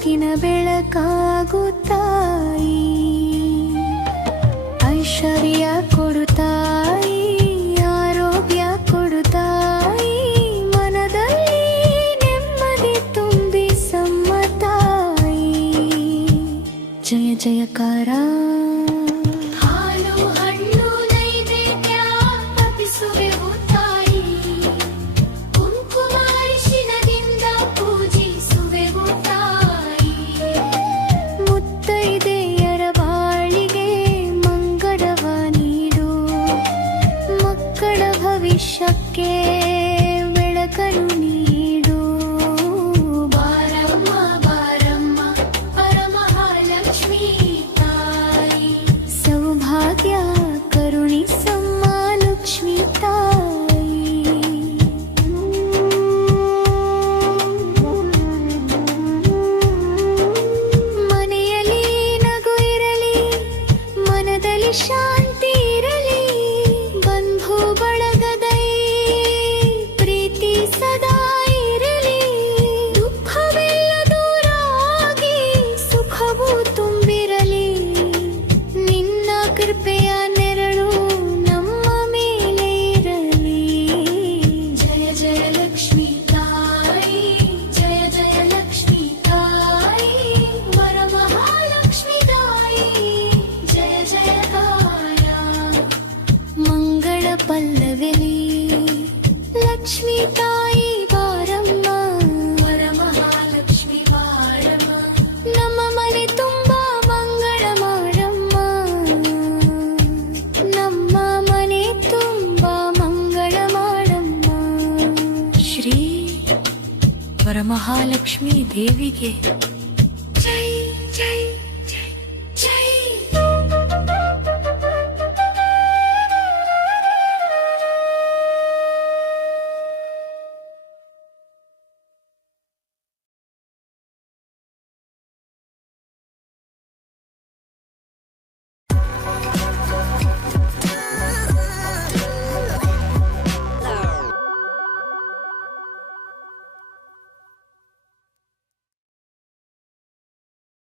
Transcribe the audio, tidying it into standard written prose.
ಬದುಕಿನ ಬೆಳಕಾಗುತ್ತಾಯಿ, ಐಶ್ವರ್ಯ ಕೊಡುತ್ತಾಯಿ, ಆರೋಗ್ಯ ಕೊಡುತ್ತಾಯಿ, ಮನದಲ್ಲಿ ನೆಮ್ಮದಿ ತುಂಬಿ ಸಮ್ಮತಾಯಿ. ಜಯ ಜಯಕಾರ. ಹಾಲು ಹಣ್ಣು ನೈವೇದ್ಯ ಅರ್ಪಿಸುವೆವು ತಾಯಿ, ಕುಂಕುಮ ಅರಿಶಿನದಿಂದ ಪೂಜಿಸುವೆವು ತಾಯಿ. ಮುತ್ತೈದೆಯರ ಬಾಳಿಗೆ ಮಂಗಳವ ನೀಡು, ಮಕ್ಕಳ ಭವಿಷ್ಯಕ್ಕೆ ಬೆಳಕನ್ನು ನೀಡು. ಬಾರಮ್ಮ ಬಾರಮ್ಮ ವರಮಹಾಲಕ್ಷ್ಮೀ ತಾಯಿ, ಸೌಭಾಗ್ಯ ಕರುಣಿಸಮ್ಮ ಲಕ್ಷ್ಮೀ ತಾಯಿ. ಮನೆಯಲ್ಲಿ ನಗು ಇರಲಿ, ಮನದಲ್ಲಿ ಶಾಂತಿ ಇರಲಿ, ಬಂಧು ಬಳಗದೈ ಪ್ರೀತಿ ಸದಾ ಇರಲಿ. ದುಃಖವೆಲ್ಲ ದೂರಾಗಿ ಸುಖವು ತುಂಬಿರಲಿ, ನಿನ್ನ ಕೃಪೆಯ ನೆರಳು ನಮ್ಮ ಮೇಲೆ ಇರಲಿ. ಜಯ ಜಯ ಲಕ್ಷ್ಮೀ ತಾಯಿ, ಜಯ ಜಯ ಲಕ್ಷ್ಮೀ ತಾಯಿ, ವರಮಹಾಲಕ್ಷ್ಮೀ ತಾಯಿ, ಜಯ ಜಯಕಾರ. ಮಂಗಳ ಪಲ್ಲವಿಲಿ ಲಕ್ಷ್ಮೀ ತಾಯಿ ಬಾರಮ್ಮ, ವರಮಹಾಲಕ್ಷ್ಮೀ ಬಾರಮ್ಮ, ನಮ್ಮ ಮನೆ ತುಂಬ ಮಂಗಳ ಮಾಡಮ್ಮ, ನಮ್ಮ ಮನೆ ತುಂಬ ಮಂಗಳ ಮಾಡಮ್ಮ. ಶ್ರೀ ವರಮಹಾಲಕ್ಷ್ಮೀ ದೇವಿಗೆ